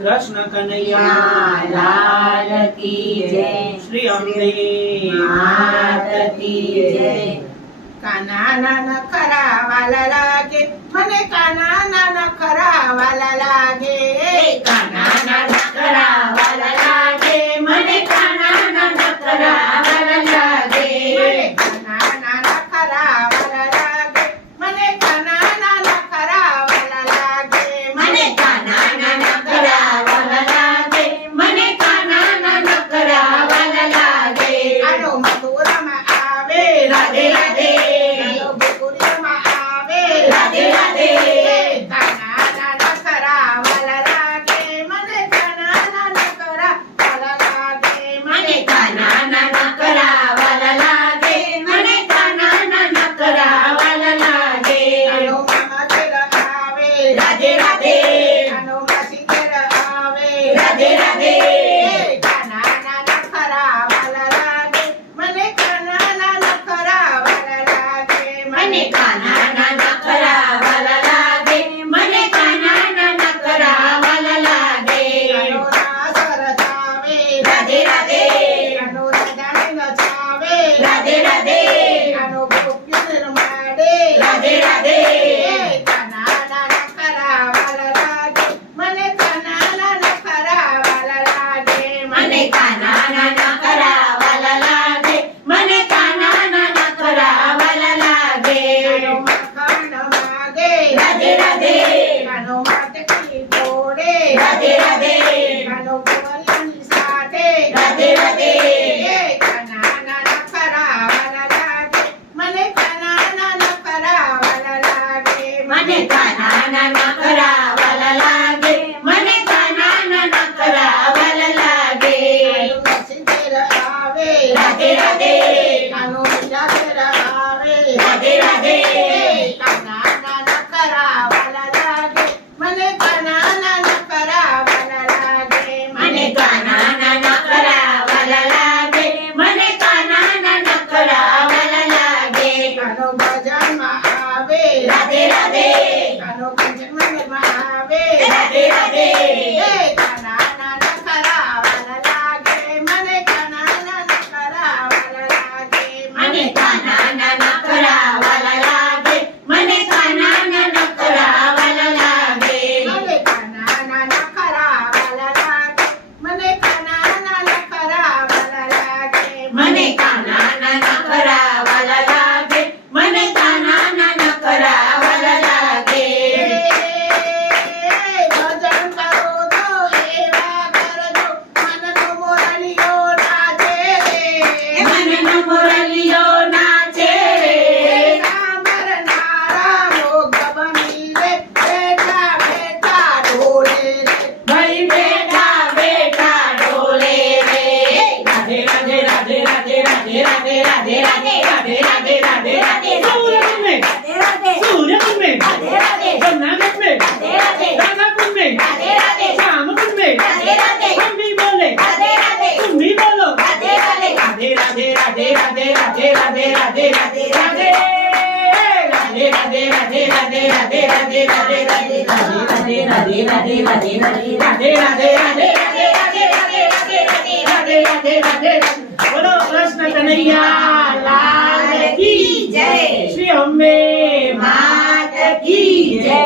કૃષ્ણ કનૈયા લાલ કી જય. શ્રી અંબે. માત કી જય. કાના નાના ખરા વાલા લાગે. મને કાના નાના ખરા વાલા લાગે. મને કાના નાના કરાવા લાગે મને કાના નાના કરાવા લાગે Radhe Radhe Radhe Radhe Radhe Radhe na na na Radhe Radhe hello గోలం సాతే రదే రదే మనే తనానా నకరావల లాగే మనే తనానా నకరావల లాగే రదే రదే రదే రదే मंदिर महादेव राधे करा वाला लागे मने मने काना ना करा वाला लागे मने ना करा वाला लागे मने काना करा वाला लागे मने ना રાધે રાધે રાધે રાધે રાધે રાધે રાધે રાધે રાધે રાધે રાધે રાધે રાધે રાધે રાધે રાધે રાધે રાધે રાધે બોલો કૃષ્ણ કનૈયા લાલ કી જય શ્રી અંબે માત કી જય